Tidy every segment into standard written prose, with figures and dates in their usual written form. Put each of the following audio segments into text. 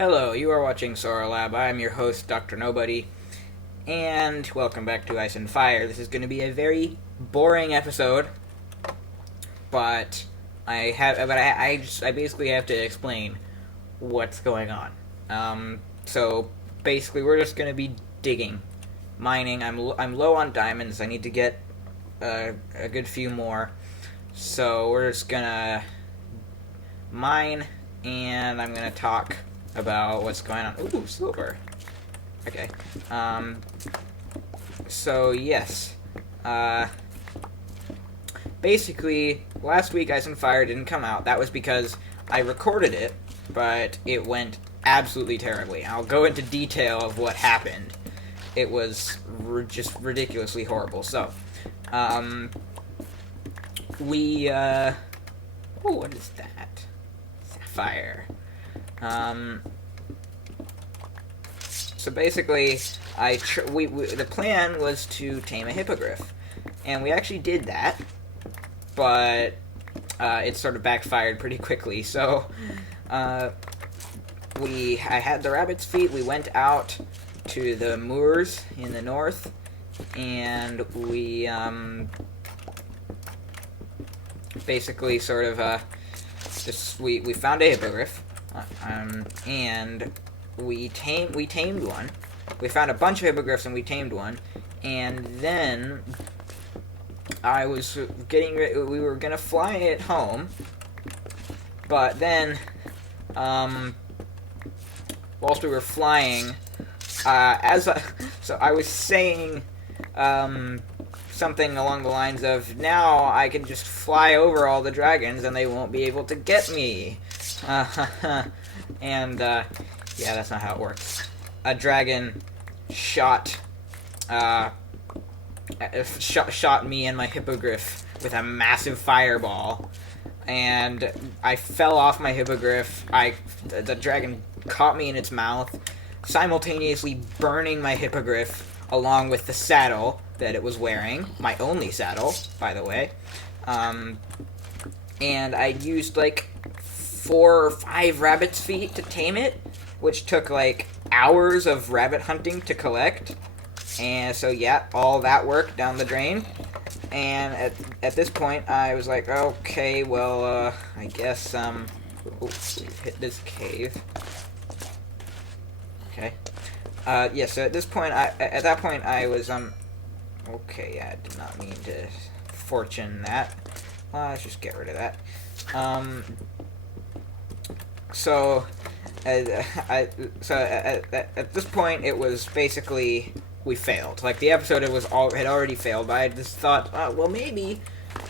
Hello, you are watching Sora Lab. I am your host, Dr. Nobody, and welcome back to Ice and Fire. This is going to be a very boring episode, but I basically have to explain what's going on. So basically, we're just going to be digging, mining. I'm low on diamonds. I need to get a good few more. So we're just gonna mine, and I'm gonna talk about what's going on. Ooh, silver. Okay. So yes. Basically, last week Ice and Fire didn't come out. That was because I recorded it, but it went absolutely terribly. I'll go into detail of what happened. It was just ridiculously horrible. So, oh, what is that? Sapphire. So basically, the plan was to tame a hippogriff, and we actually did that, but it sort of backfired pretty quickly. So, I had the rabbit's feet. We went out to the moors in the north, and we basically sort of we found a hippogriff, and we tamed one. We found a bunch of hippogriffs and we tamed one, and then we were gonna fly it home, but then whilst we were flying, so I was saying something along the lines of, now I can just fly over all the dragons and they won't be able to get me. And yeah, that's not how it works. A dragon shot me and my hippogriff with a massive fireball, and I fell off my hippogriff. The dragon caught me in its mouth, simultaneously burning my hippogriff along with the saddle that it was wearing, my only saddle, by the way. And I used like 4 or 5 rabbit's feet to tame it, which took like hours of rabbit hunting to collect. And so yeah, all that work down the drain. And at this point, I was like, okay, well, I guess we've hit this cave. Okay. Yeah. So at that point, I was okay. Yeah, I did not mean to fortune that. Let's just get rid of that. So at this point, it was basically we failed. Like, the episode had already failed, but I just thought, well, maybe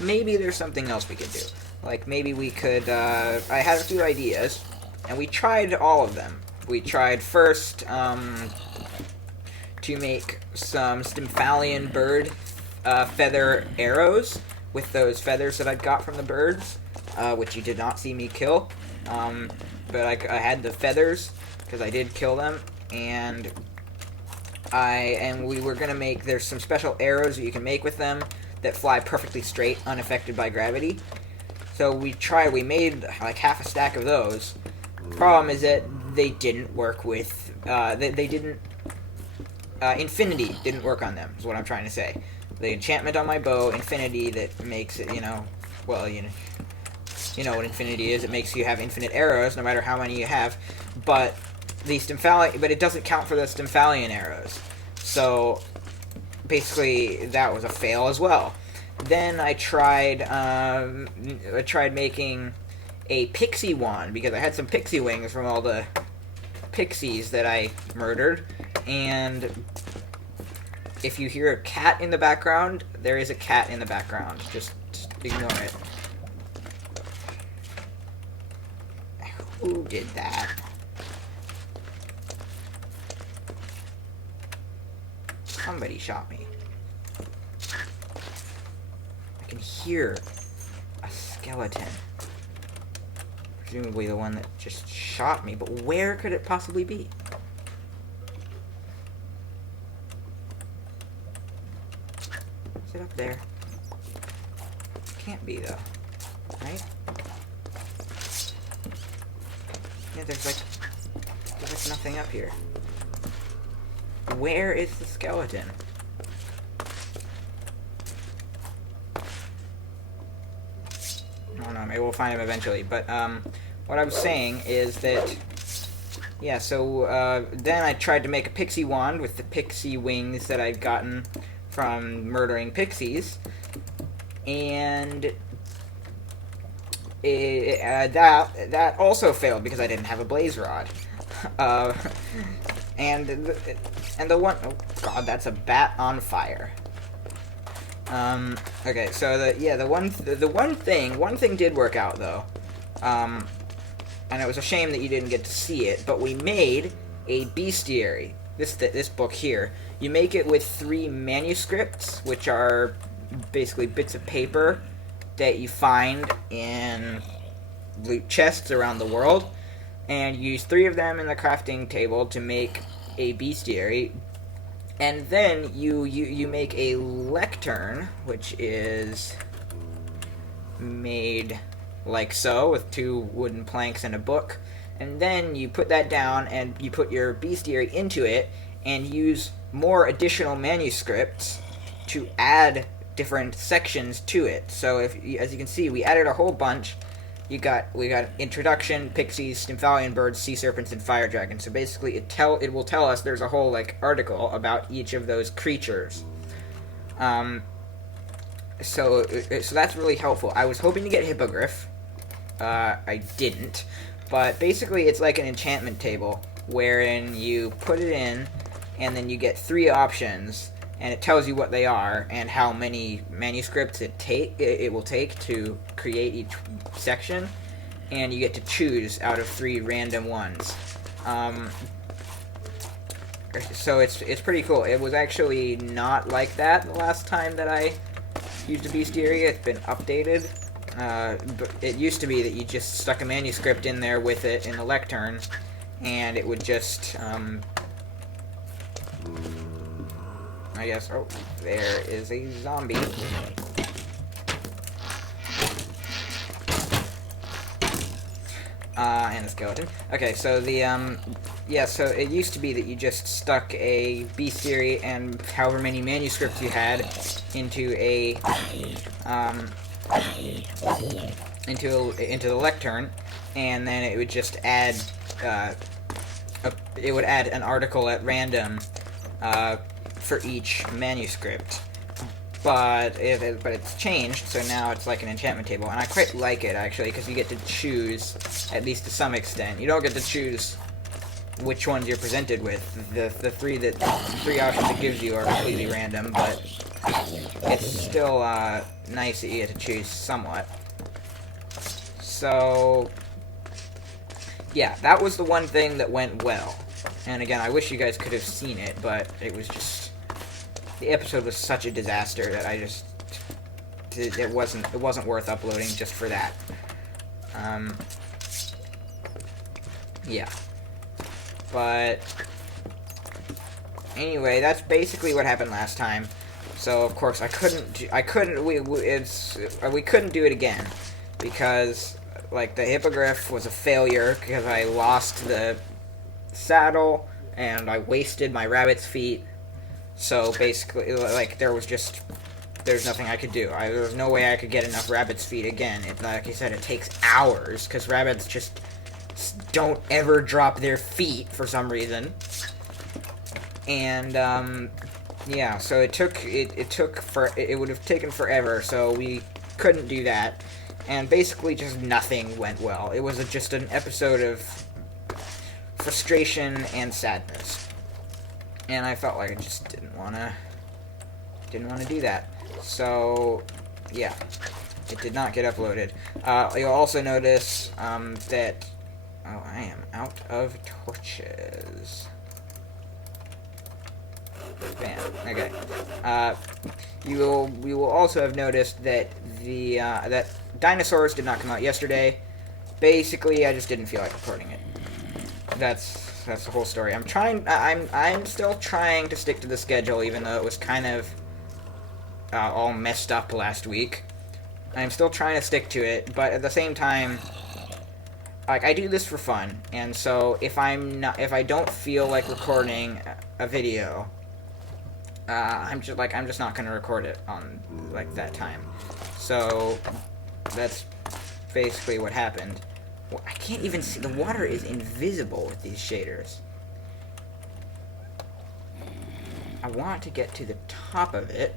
there's something else we could do. Like, maybe we could. I had a few ideas, and we tried all of them. We tried first to make some Stymphalian bird feather arrows with those feathers that I'd got from the birds, which you did not see me kill. But I had the feathers because I did kill them, and we were gonna make. There's some special arrows that you can make with them that fly perfectly straight, unaffected by gravity. So we made like half a stack of those. Problem is that they didn't work with. They didn't. Infinity didn't work on them. Is what I'm trying to say. The enchantment on my bow, Infinity, that makes it. Well, you know what Infinity is. It makes you have infinite arrows, no matter how many you have. But it doesn't count for the Stymphalian arrows. So basically, that was a fail as well. Then I tried making a pixie wand, because I had some pixie wings from all the pixies that I murdered. And if you hear a cat in the background, there is a cat in the background. Just ignore it. Who did that? Somebody shot me. I can hear a skeleton. Presumably the one that just shot me, but where could it possibly be? Is it up there? Can't be, though. Right? Yeah, there's There's nothing up here. Where is the skeleton? I don't know, maybe we'll find him eventually. But, what I was saying is that, yeah, so, then I tried to make a pixie wand with the pixie wings that I'd gotten from murdering pixies. And that also failed because I didn't have a blaze rod. And the one, oh god, that's a bat on fire. Okay, so one thing did work out though. And it was a shame that you didn't get to see it, but we made a bestiary. This book here. You make it with 3 manuscripts, which are basically bits of paper that you find in loot chests around the world, and you use 3 of them in the crafting table to make a bestiary. And then you make a lectern, which is made like so, with 2 wooden planks and a book. And then you put that down, and you put your bestiary into it, and use more additional manuscripts to add different sections to it. So as you can see, we added a whole bunch. We got introduction, pixies, Stymphalian birds, sea serpents, and fire dragons. So basically, it will tell us there's a whole article about each of those creatures. So that's really helpful. I was hoping to get hippogriff. I didn't, but basically it's like an enchantment table wherein you put it in, and then you get 3 options, and it tells you what they are and how many manuscripts it will take to create each section, and you get to choose out of 3 random ones. So it's pretty cool. It was actually not like that the last time that I used a bestiary. It's been updated. But it used to be that you just stuck a manuscript in there with it in a lectern, and it would just, I guess, oh, there is a zombie. And a skeleton. Okay, so yeah, so it used to be that you just stuck a bestiary and however many manuscripts you had into a, into the lectern, and then it would just add it would add an article at random for each manuscript. But it's changed, so now it's like an enchantment table, and I quite like it actually, because you get to choose, at least to some extent. You don't get to choose which ones you're presented with. The three options it gives you are completely random, but it's still nice that you get to choose somewhat. So yeah, that was the one thing that went well. And again, I wish you guys could have seen it, but it was just, the episode was such a disaster that it wasn't worth uploading just for that. Yeah. But anyway, that's basically what happened last time. So of course we couldn't do it again because like the hippogriff was a failure because I lost the saddle and I wasted my rabbit's feet. So basically, like, there's nothing I could do. There was no way I could get enough rabbit's feet again. Like I said, it takes hours, because rabbits just don't ever drop their feet for some reason. And, yeah, so it would have taken forever, so we couldn't do that. And basically just nothing went well. It was just an episode of frustration and sadness. And I felt like I just didn't want to do that. So, yeah, it did not get uploaded. You'll also notice that, oh, I am out of torches. Bam. Okay. You will also have noticed that that dinosaurs did not come out yesterday. Basically, I just didn't feel like recording it. That's the whole story. I'm still trying to stick to the schedule, even though it was kind of all messed up last week. I'm still trying to stick to it, but at the same time, like, I do this for fun, and so if I don't feel like recording a video, I'm just not gonna record it on like that time. So that's basically what happened. Well, I can't even see. The water is invisible with these shaders. I want to get to the top of it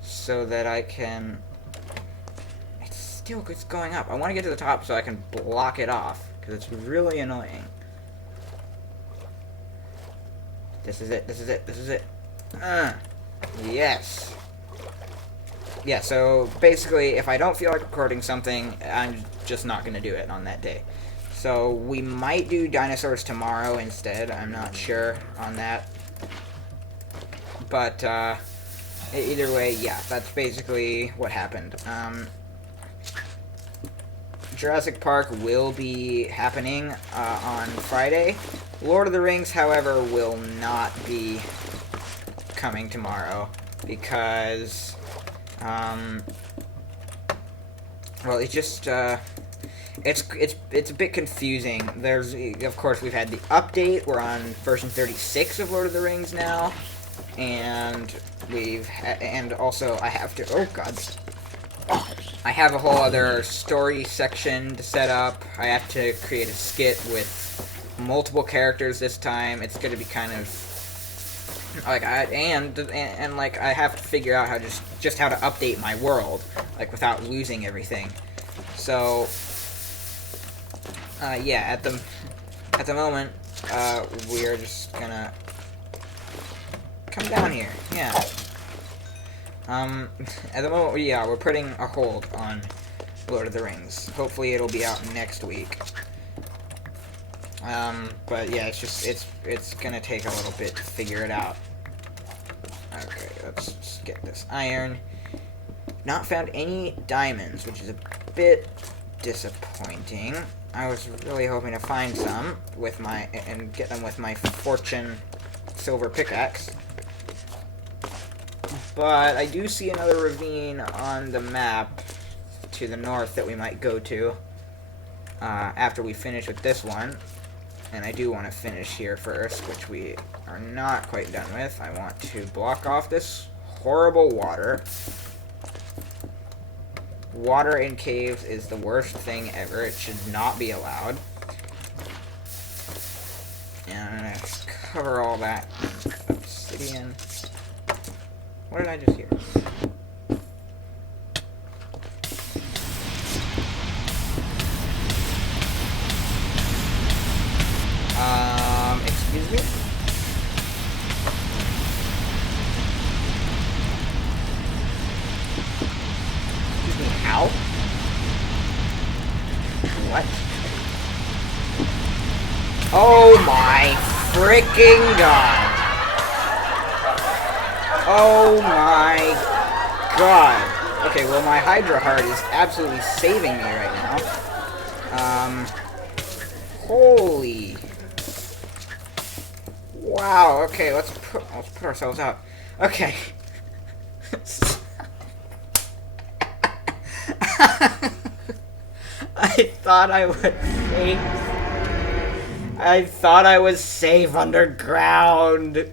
so that I can... It's going up. I want to get to the top so I can block it off, because it's really annoying. This is it. This is it. This is it. Yes. Yeah, so basically, if I don't feel like recording something, I'm just not going to do it on that day. So we might do dinosaurs tomorrow instead. I'm not sure on that. But either way, yeah, that's basically what happened. Jurassic Park will be happening on Friday. Lord of the Rings, however, will not be coming tomorrow because, well, it's just it's a bit confusing. There's, of course, we've had the update. We're on version 36 of Lord of the Rings now, and and also I have to. Oh God. I have a whole other story section to set up. I have to create a skit with multiple characters this time. It's going to be kind of like and like I have to figure out how just how to update my world, like without losing everything. So yeah, at the moment we're just gonna come down here. Yeah. At the moment, yeah, we're putting a hold on Lord of the Rings. Hopefully it'll be out next week. But yeah, it's gonna take a little bit to figure it out. Okay, let's just get this iron. Not found any diamonds, which is a bit disappointing. I was really hoping to find some with and get them with my fortune silver pickaxe. But I do see another ravine on the map to the north that we might go to after we finish with this one. And I do want to finish here first, which we are not quite done with. I want to block off this horrible water. Water in caves is the worst thing ever. It should not be allowed. And I'm going to cover all that obsidian. What did I just hear? Excuse me? Excuse me, how? What? Oh my freaking god! Oh my god. Okay, well my Hydra heart is absolutely saving me right now. Holy. Wow, okay, let's put ourselves out. Okay. I thought I was safe underground.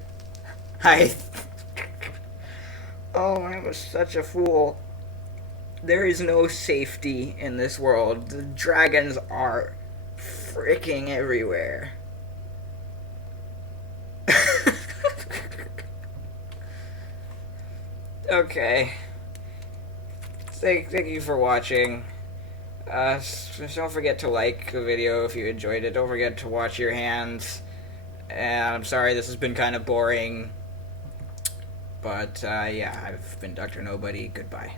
Oh, I was such a fool. There is no safety in this world. The dragons are freaking everywhere. Okay. Thank you for watching. Just don't forget to like the video if you enjoyed it. Don't forget to wash your hands. And I'm sorry this has been kind of boring. But, yeah, I've been Dr. Nobody. Goodbye.